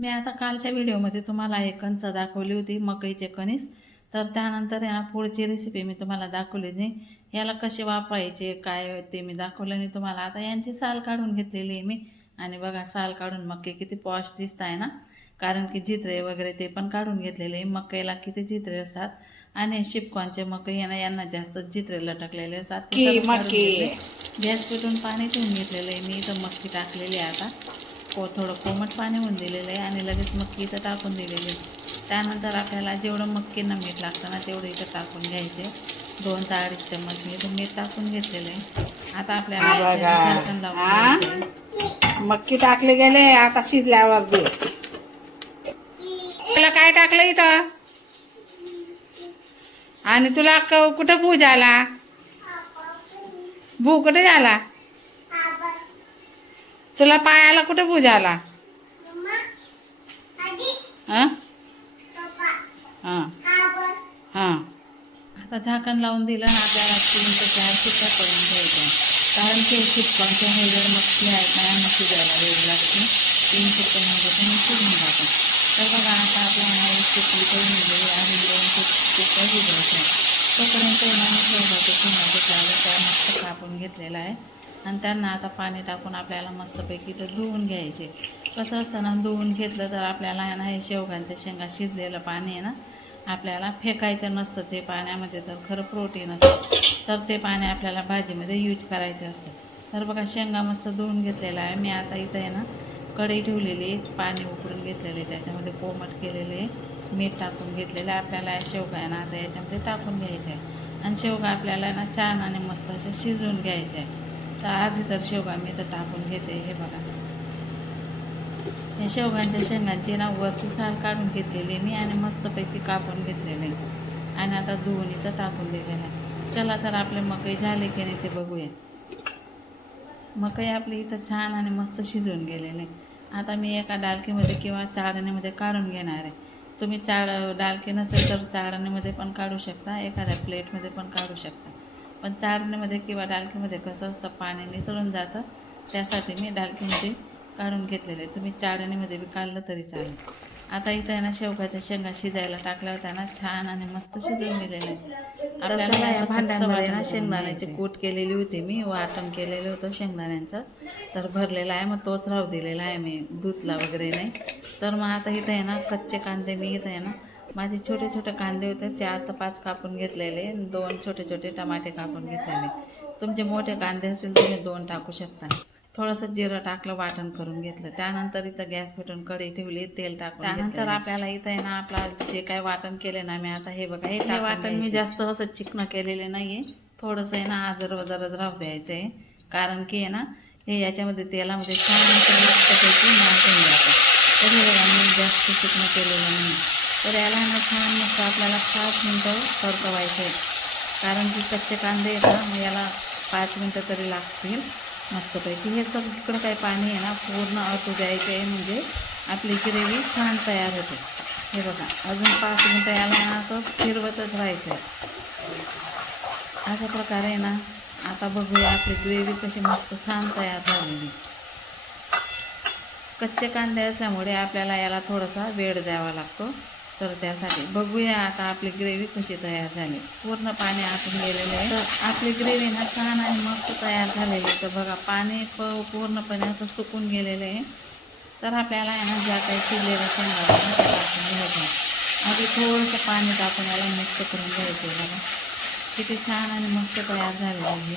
मी आता कालच्या व्हिडिओमध्ये तुम्हाला हे कणस दाखवली होती, मकईचे कणीस. तर त्यानंतर आहे ना पुढची रेसिपी मी तुम्हाला दाखवली नाही. याला कसे वापरायचे काय ते मी दाखवलं नाही तुम्हाला. आता यांची साल काढून घेतलेली आहे मी. आणि बघा साल काढून मक्के किती पॉश दिसत आहे ना, कारण की जित्रे वगैरे ते पण काढून घेतलेले आहे. मकईला किती जित्रे असतात आणि शिपकॉनचे मकई आहे ना, यांना जास्त जित्रे लटकलेले असतात. ते सर्व काढून घेतले. गॅस पेटून पाणी ठेवून घेतलेलं आहे मी. इथं मक्की टाकलेली आहे. आता थोडं कोमट पाणी होऊन दिलेलं आहे आणि लगेच मक्की इथं टाकून दिलेली आहे. त्यानंतर आपल्याला जेवढं मक्कींना मीठ लागतं ना तेवढं इथं टाकून घ्यायचे. 2 ते 2.5 चम्मच मी इथं मीठ टाकून घेतलेलं आहे. आता आपल्याला झाकण लावून मक्की टाकले गेले. आता शिजल्यावर दे. तुला काय टाकलं इथं? आणि तुला कुठं भू झाला? भू कुठे झाला? तुला पायाला कुठे भू झाला? आता झाकण लावून दिलं आणि आपल्याला 3 ते 4 शिट्ट्या करून घ्यायच्या. कारण ते शिटकॉनच्या हे जर मक्की आहे का मक्की द्यायला वेळ लागते. 3 शिट्ट्यामध्ये पण शिजून जातं. तर बघा आता आपल्याला एक शिट्टी करून दिलेली आहे. 2 शिट्ट्या शिजवायच्या. तोपर्यंत शेवगाचं शेंगा घेतलेलं त्या मस्त कापून घेतलेला आहे. आणि त्यांना आता पाणी टाकून आपल्याला मस्तपैकी तर धुवून घ्यायचे. कसं असतं ना, धुवून घेतलं तर आपल्याला आहे ना हे शेवगांच्या शेंगा शिजलेलं पाणी आहे ना आपल्याला फेकायचं नसतं. ते पाण्यामध्ये तर खरं प्रोटीन असतं. तर ते पाणी आपल्याला भाजीमध्ये यूज करायचं असतं. तर बघा शेंगा मस्त धुवून घेतलेला आहे मी. आता इथं आहे ना कढई ठेवलेली आहे, पाणी उकळून घेतलेले, त्याच्यामध्ये कोमट केलेले मीठ टाकून घेतलेले. आपल्याला शेवगा आहे ना आता याच्यामध्ये टाकून घ्यायचं आहे. आणि शेवगा आपल्याला ना छान आणि मस्त अशा शिजवून घ्यायच्या आहे. तर आधी तर शेवगा मी तर टाकून घेते. हे बघा या शेवगांच्या शेंगांची ना वरची साल काढून घेतलेली मी आणि मस्तपैकी कापून घेतलेले आणि आता धुवून इथं टाकून दिलेलं आहे. चला तर आपले मकई झाले की नाही ते बघूया. मकई आपली इथं छान आणि मस्त शिजून गेलेले. आता मी एका डालकीमध्ये किंवा चाळणीमध्ये काढून घेणार आहे. तुम्ही डालकी नसेल तर चाळणीमध्ये पण काढू शकता, एखाद्या प्लेटमध्ये पण काढू शकता. पण चाळणीमध्ये किंवा डालकीमध्ये कसं असतं पाणी निथळून जातं, त्यासाठी मी डालकीमध्ये काढून घेतलेले. तुम्ही चाळणीमध्ये बी काढलं तरी चालेल. आता इथं आहे ना शेवगाच्या शेंगा शिजायला टाकल्या होत्या ना, छान आणि मस्त शिजून गेलेलं आहे. आपल्याला या भांड्यामध्ये ना शेंगदाण्याची कूट केलेली होती मी, वाटण केलेलं होतं शेंगदाण्यांचं. तर भरलेला आहे, मग तोच राहू दिलेला आहे मी, धुतला वगैरे नाही. तर मग आता इथं आहे ना कच्चे कांदे मी इथं आहे ना माझे छोटे छोटे कांदे होते 4 ते 5 कापून घेतलेले. 2 छोटे छोटे टमाटे कापून घेतलेले. तुमचे मोठे कांदे असतील तुम्ही 2 टाकू शकता. थोडंसं जिरं टाकलं, वाटण करून घेतलं. त्यानंतर इथं गॅस पेटून कढई ठेवली, तेल टाकून त्यानंतर आपल्याला इथं आहे ना आपला जे काय वाटण केलं ना मी, आता हे बघा हे वाटण मी जास्त असं चिकनं केलेलं नाही आहे. थोडंसं आहे ना आजर वजरच राहू द्यायचं आहे, कारण की आहे ना हे याच्यामध्ये तेलामध्ये छान मस्तपैकी नाचून जातं. तर हे बघा मी जास्त चिकनं केलेलं नाही. तर याला ना छान मस्त आपल्याला 5 मिनटं परतवायचं आहे, कारण की कच्चे कांदे येतात, मग याला 5 मिनटं तरी लागतील मस्तपैकी. हे सगळीकडं काही पाणी आहे ना पूर्ण आटू द्यायचं आहे, म्हणजे आपली ग्रेव्ही छान तयार होते. हे बघा अजून 5 मिनटं याला असं फिरवतच राहायचं आहे. अशा प्रकारे ना आता बघूया आपली ग्रेव्ही कशी मस्त छान तयार झालेली. कच्चे कांदे असल्यामुळे आपल्याला याला थोडासा वेळ द्यावा लागतो. तर त्यासाठी बघूया आता आपली ग्रेव्ही कशी तयार झाली. पूर्ण पाणी आटून गेलेलं आहे. तर आपली ग्रेव्ही ना छान आणि मस्त तयार झालेली आहे. तर बघा पाणी पूर्णपणे असं सुकून गेलेलं आहे. तर आपल्याला आहे ना ज्या काही शिजलेल्या शेंगा त्या टाकून घ्यायच्या. आधी थोडंसं पाणी टाकून याला मिक्स करून घ्यायचं. बघा किती छान आणि मस्त तयार झालेलं आहे.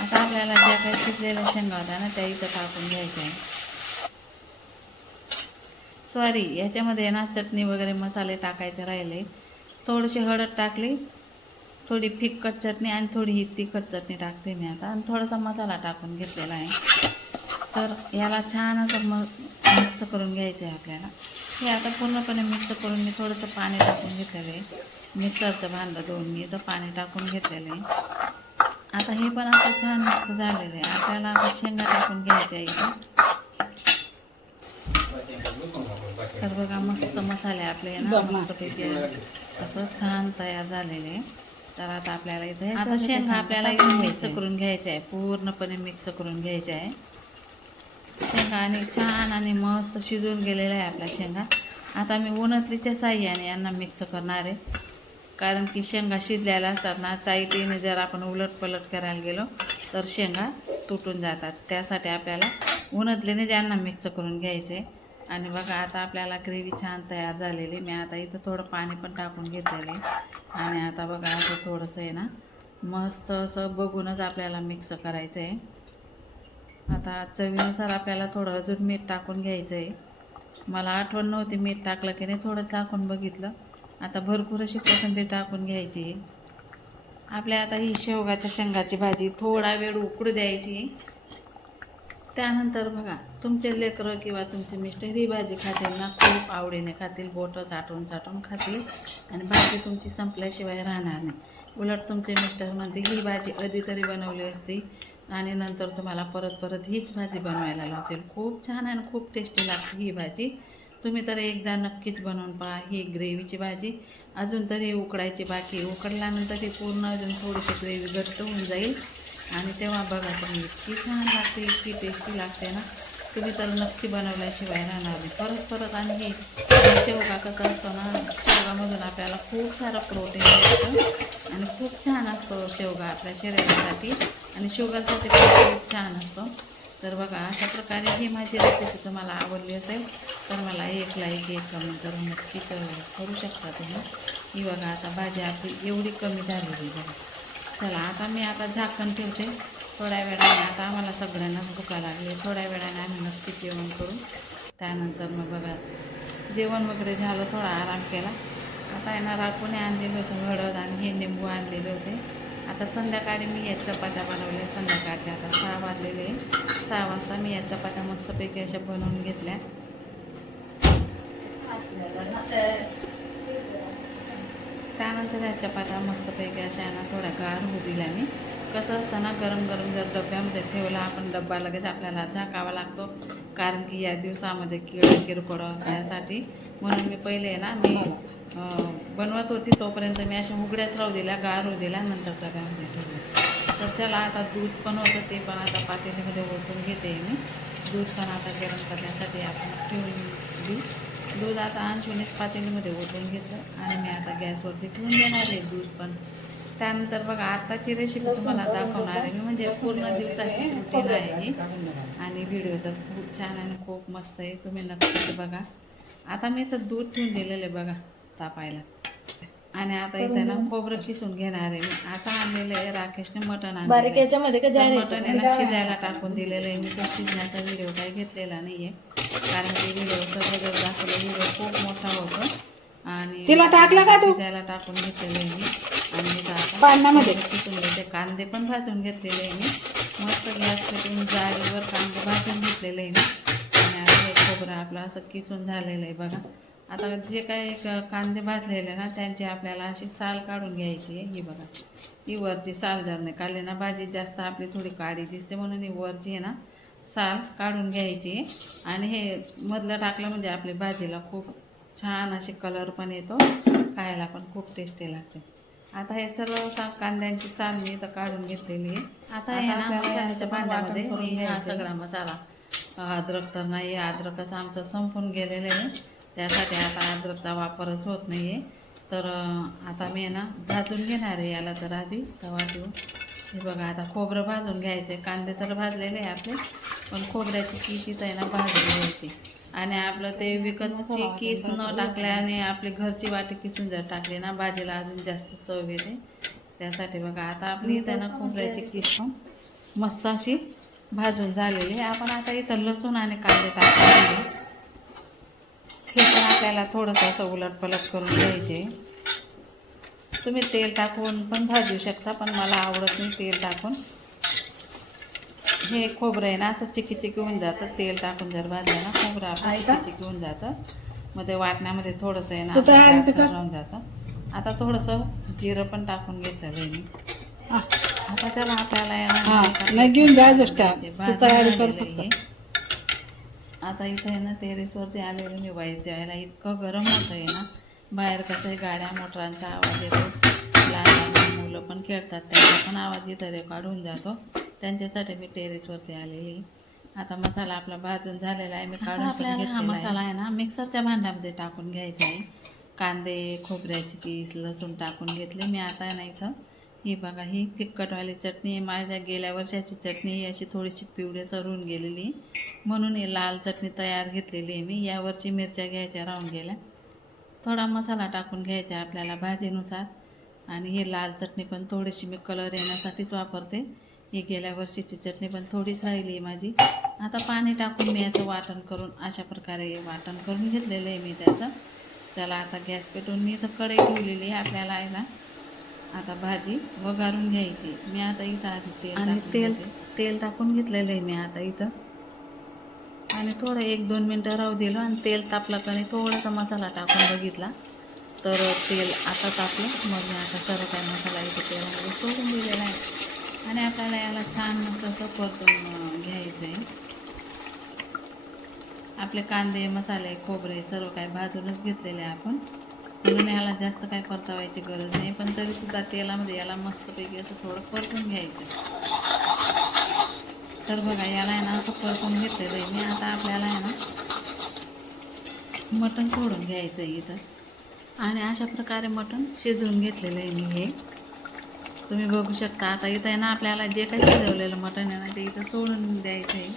आता आपल्याला ज्या काही शिजलेल्या शेंगा होत्या ना त्या इथं टाकून घ्यायच्या आहे. सॉरी, याच्यामध्ये ना चटणी वगैरे मसाले टाकायचे राहिले. थोडीशी हळद टाकली, थोडी फिक्कट चटणी आणि थोडी ही तिखट चटणी टाकते मी आता, आणि थोडासा मसाला टाकून घेतलेला आहे. तर याला छान असं मिक्स करून घ्यायचं आहे आपल्याला. हे आता पूर्णपणे मिक्स करून मी थोडंसं पाणी टाकून घेतलेलं आहे. मिक्सरचं भांडं धुवून मी इथं पाणी टाकून घेतलेलं आहे. आता हे पण आता छान मिक्स झालेलं आहे. आपल्याला आता शेंगा टाकून घ्यायच्या आहे इथं. तर बघा मस्त मसाले आपले ना मस्तपैकी असं छान तयार झालेले आहे. तर आता आपल्याला इथे आता शेंगा आपल्याला इथे मिक्स करून घ्यायचे आहे, पूर्णपणे मिक्स करून घ्यायचे आहे. शेंगा आणि छान आणि मस्त शिजून गेलेल्या आहे आपल्या शेंगा. आता मी उन्हातलीच्या साह्याने यांना मिक्स करणार आहे, कारण की शेंगा शिजलेल्या असतात ना, चाईटीने जर आपण उलट पलट करायला गेलो तर शेंगा तुटून जातात. त्यासाठी आपल्याला उन्हातलीने यांना मिक्स करून घ्यायचे. आणि बघा आता आपल्याला ग्रेव्ही छान तयार झालेली. मी आता इथं थोडं पाणी पण टाकून घेतलेलं आहे. आणि आता बघा असं थोडंसं आहे ना, मस्त असं बघूनच आपल्याला मिक्स करायचं आहे. आता चवीनुसार आपल्याला थोडं अजून मीठ टाकून घ्यायचं आहे. मला आठवण नव्हती मीठ टाकलं की नाही, थोडं टाकून बघितलं. आता भरपूर अशी कोथिंबीर टाकून घ्यायची. आपल्या आता ही शेवगाच्या शेंगाची भाजी थोडा वेळ उकडू द्यायची. त्यानंतर बघा तुमचे लेकरं किंवा तुमचे मिस्टर ही भाजी खातील ना, खूप आवडीने खातील, बोटं चाटून चाटून खातील आणि भाजी तुमची संपल्याशिवाय राहणार नाही. उलट तुमचे मिस्टर म्हणते ही भाजी कधीतरी बनवली असती आणि नंतर तुम्हाला परत परत हीच भाजी बनवायला लावतील. खूप छान आणि खूप टेस्टी लागते ही भाजी. तुम्ही तर एकदा नक्कीच बनवून पहा. ही ग्रेव्हीची भाजी अजून तरी उकडायची बाकी. उकडल्यानंतर ती पूर्ण अजून थोडीशी ग्रेव्ही घट्ट होऊन जाईल आणि तेव्हा बघा तुम्ही इतकी छान लागते, इतकी टेस्टी लागते ना, तुम्ही तर नक्की बनवल्याशिवाय राहणार नाही. परत परत आणि हे शेवगा कसं असतं ना, शेवगामधून आपल्याला खूप सारं प्रोटीन मिळतं आणि खूप छान असतो शेवगा आपल्या शरीरासाठी आणि शुगरसाठी पण खूप छान असतो. तर बघा अशा प्रकारे ही माझी रेसिपी तुम्हाला आवडली असेल तर मला एक लाईक एक कमेंट करून नक्कीच करू शकता तुम्ही. ही बघा आता भाजी आपली एवढी कमी झालेली बघा. चला आता मी आता झाकण ठेवते. थोड्या वेळाने आता आम्हाला सगळ्यांनाच भुका लागली. थोड्या वेळाने आम्ही नक्कीच जेवण करू. त्यानंतर मग बघा जेवण वगैरे झालं, थोडा आराम केला. आता यांना राखून आणलेलं होतं हळद आणि हे निंबू आणलेले होते. आता संध्याकाळी मी या चपात्या बनवल्या. संध्याकाळचे आता 6 वाजलेले. 6 वाजता मी या चपात्या मस्तपैकी अशा बनवून घेतल्या. त्यानंतर ह्या चपात्या मस्तपैकी अशा ना थोड्या गार होऊ दिल्या मी. कसं असतं ना, गरम गरम जर डब्यामध्ये ठेवला आपण, डब्बा लगेच आपल्याला झाकावा लागतो, कारण की या दिवसामध्ये किरकोळ यासाठी. म्हणून मी पहिले ना मी बनवत होती तोपर्यंत मी अशा उघड्याच राहू दिल्या, गार होऊ दिल्या, नंतर डब्यामध्ये ठेवल्या. तर चला आता दूध पण होतं ते पण आता पातेलीमध्ये ओतून घेते मी. दूध पण आता गरम करण्यासाठी आपण ठेवून देऊ. दूध आता अंशुनीच पातेलीमध्ये ओतून घेतलं आणि मी आता गॅसवरती ठेवून देणार आहे दूध पण. त्यानंतर बघा आताची रेसिपी तुम्हाला दाखवणार आहे मी, म्हणजे पूर्ण दिवसाची रुटीन आहे ही आणि व्हिडिओ तर खूप छान आणि खूप मस्त आहे. तुम्ही नक्कीच बघा. आता मी तर दूध ठेवून दिलेलं आहे बघा तापायला. आणि आता इथं ना खोबरं किसून घेणार आहे मी. आता आणलेलं आहे राकेशने मटण आणलेलं आहे. मटण याला शिजायला टाकून दिलेलं आहे मी. तो शिजण्याचा व्हिडिओ काही घेतलेला नाही आहे, कारण की व्हिडिओ सर्व जर दाखवलं व्हिडिओ खूप मोठा होतो. आणि तिला टाकलं का तू? शिजायला टाकून घेतलेलं आहे मी. आणि इथं आता पाण्यामध्ये किसून घेते. कांदे पण भाजून घेतलेले आहे मी. मस्त गॅस पेटून जाळीवर कांदे भाजून घेतलेले आहे मी. आणि आता हे खोबरं आपलं असं किसून झालेलं आहे बघा. आता जे काही कांदे भाजलेले ना त्यांची आपल्याला अशी साल काढून घ्यायची आहे. ही बघा, ही वरची साल जर नाही काढली ना, भाजी जास्त आपली थोडी काळी दिसते, म्हणून ही वरची आहे ना साल काढून घ्यायची. आणि हे मधलं टाकलं म्हणजे आपली भाजीला खूप छान असे कलर पण येतो, खायला पण खूप टेस्टी लागते. आता हे सर्व कांद्यांची साल मी इथं काढून घेतलेली आहे. आता हे ना मसाल्याच्या भांड्यामध्ये मी हा सगळा मसाला, अद्रक तर नाही, अद्रकच आमचं संपून गेलेलं आहे, त्यासाठी आता अद्रकचा वापरच होत नाही आहे. तर आता मी ना भाजून घेणार आहे याला. तर आधी तवा ठेवून हे बघा आता खोबरं भाजून घ्यायचे. कांदे तर भाजलेले आहे आपले, पण खोबऱ्याची किस इथं आहे ना भाजून घ्यायची. आणि आपलं ते विकतची किस न टाकल्याने आपली घरची वाटी किसून जर टाकली ना, भाजीला अजून जास्त चव येते. त्यासाठी बघा आता आपली इथं ना खोबऱ्याची किस मस्त अशी भाजून झालेली आहे. आपण आता इथं लसूण आणि कांदे टाकून हे पण आपल्याला थोडंसं असं उलटपलट करून घ्यायचे. तुम्ही तेल टाकून पण भाजू शकता, पण मला आवडत नाही तेल टाकून. हे खोबरं आहे ना असं चिकी चिकी होऊन जातं, तेल टाकून जर भाजलं ना खोबरं आपलं चिकी चिकी होऊन जातं. मग ते वाटण्यामध्ये थोडंसं आहे ना राहून जातं. आता थोडंसं जिरं पण टाकून घेतलेलं आहे मी. आता चला आपल्याला घेऊन जायचं आता इथं आहे ना टेरेसवरती आलेलं मी वाईस जेवायला. इतकं गरम होतं आहे ना बाहेर, कसं आहे गाड्या मोटरांचा आवाज येतो, लहान लहान मुलं पण खेळतात, त्यांचा पण आवाज इथं रेकॉर्ड होऊन जातो. त्यांच्यासाठी मी टेरेसवरती आलेली. आता मसाला आपला भाजून झालेला आहे. मी काढून आपल्याला आपल्याला हा मसाला आहे ना मिक्सरच्या भांड्यामध्ये टाकून घ्यायचा आहे. कांदे, खोबऱ्याची किस, लसूण टाकून घेतले मी. आता आहे ना इथं ही बघा, ही फिक्कटवाली चटणी आहे. माझ्या गेल्या वर्षाची चटणी ही अशी थोडीशी पिवळसर होऊन गेलेली, म्हणून ही लाल चटणी तयार घेतलेली आहे मी. यावर्षी मिरच्या घ्यायच्या राहून गेल्या. थोडा मसाला टाकून घ्यायचा आपल्याला भाजीनुसार. आणि ही लाल चटणी पण थोडीशी मी कलर येण्यासाठीच वापरते. ही गेल्या वर्षीची चटणी पण थोडीच राहिली आहे माझी. आता पाणी टाकून मी याचं वाटण करून अशा प्रकारे वाटण करून घेतलेलं आहे मी त्याचं. चला आता गॅस पेटवून मी इथं कढई ठेवलेली आहे. आपल्याला आहे ना आता भाजी वघारून घ्यायची. मी आता इथं आधी तेल टाकून घेतलेलं आहे मी आता इथं. आणि थोडं 1-2 मिनटं राहू दिलं आणि तेल तापलं का नाही थोडासा मसाला टाकून बघितला तर तेल आता तापलं. मग मी आता सर्व काय मसाला इथं तेलामध्ये सोडून दिलेला आहे. आणि आपल्याला याला छान मस्त असं परतून घ्यायचं आहे. आपले कांदे, मसाले, खोबरे सर्व काय भाजूनच घेतलेले आहे आपण, म्हणून याला जास्त काय परतावायची गरज नाही. पण तरीसुद्धा तेलामध्ये याला मस्तपैकी असं थोडं परतून घ्यायचं. तर बघा याला आहे ना असं परतून घेतलेलं आहे मी. आता आपल्याला आहे ना मटण सोडून घ्यायचं आहे इथं. आणि अशा प्रकारे मटण शिजवून घेतलेलं आहे मी हे. तुम्ही बघू शकता. आता इथं आहे ना आपल्याला जे काही शिजवलेलं मटण आहे ना ते इथं सोडून द्यायचं आहे,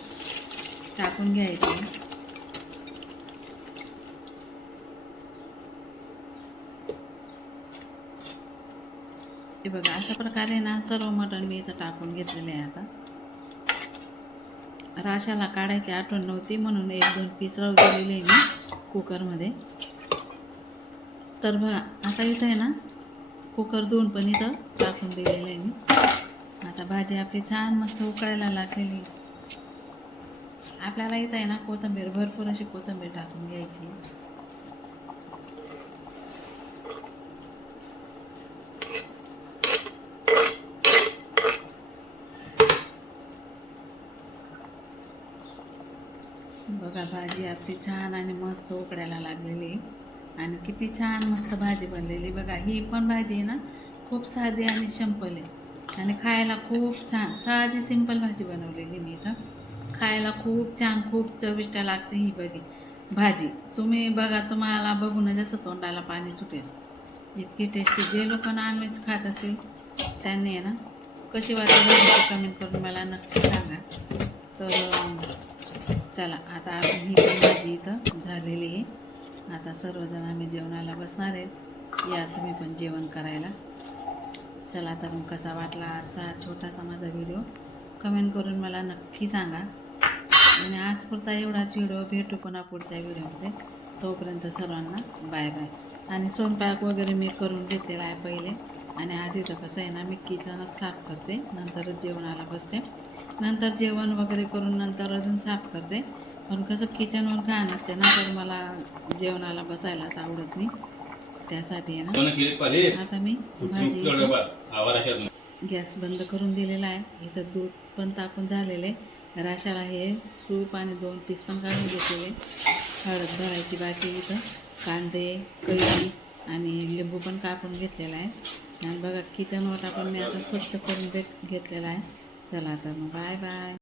टाकून घ्यायचं आहे. हे बघा अशा प्रकारे ना सर्व मटण मी इथं टाकून घेतलेलं आहे. आता राशाला काढायची आठवण नव्हती म्हणून 1-2 पीस राहू दिलेले आहे मी कुकरमध्ये. तर बघा आता इथं आहे ना कुकर धुवून पण इथं टाकून दिलेलं आहे मी. आता भाजी आपली छान मस्त उकळायला लागलेली. आपल्याला इथं आहे ना कोथिंबीर, भरपूर अशी कोथिंबीर टाकून घ्यायची. बघा भाजी आपली छान आणि मस्त उकडायला लागलेली आणि किती छान मस्त भाजी बनलेली. बघा ही पण भाजी आहे ना खूप साधी आणि सिंपल आहे आणि खायला खूप छान. साधी सिंपल भाजी बनवलेली मी इथं. खायला खूप छान, खूप चविष्ट लागते ही भाजी. तुम्ही बघा, तुम्हाला बघून जसं तोंडाला पाणी सुटेल इतकी टेस्टी. जे लोक नॉनव्हेज खात असेल त्यांनी आहे ना कशी वाटली कमेंट करून मला नक्की सांगा. तर चला आता आपण ही पण भाजी इथं झालेली आहे. आता सर्वजण आम्ही जेवणाला बसणार आहेत. या तुम्ही पण जेवण करायला. चला तर मग कसा वाटला आजचा छोटासा माझा व्हिडिओ कमेंट करून मला नक्की सांगा. आणि आजपुरता एवढाच व्हिडिओ. भेटू पुन्हा पुढच्या व्हिडिओमध्ये. तोपर्यंत सर्वांना बाय बाय. आणि स्वयंपाक वगैरे मी करून घेतलेला आहे पहिले. आणि आधी तर कसं आहे ना मी किचनच साफ करते, नंतरच जेवणाला बसते. नंतर जेवण वगैरे करून नंतर अजून साफ करते. पण कसं किचनवर घाण असते ना तर मला जेवणाला बसायलाच आवडत नाही. त्यासाठी आहे ना आता मी भाजी गॅस बंद करून दिलेला आहे. इथं दूध पण तापून झालेले. राशाला हे सूप आणि 2 पीस पण काढून घेतलेले. हळद भरायची बाकी. इथं कांदे, कैरी आणि लिंबू पण कापून घेतलेला आहे. आणि बघा किचन ओटा पण मी आता स्वच्छ करून घेतलेला आहे. चला तर मग बाय बाय.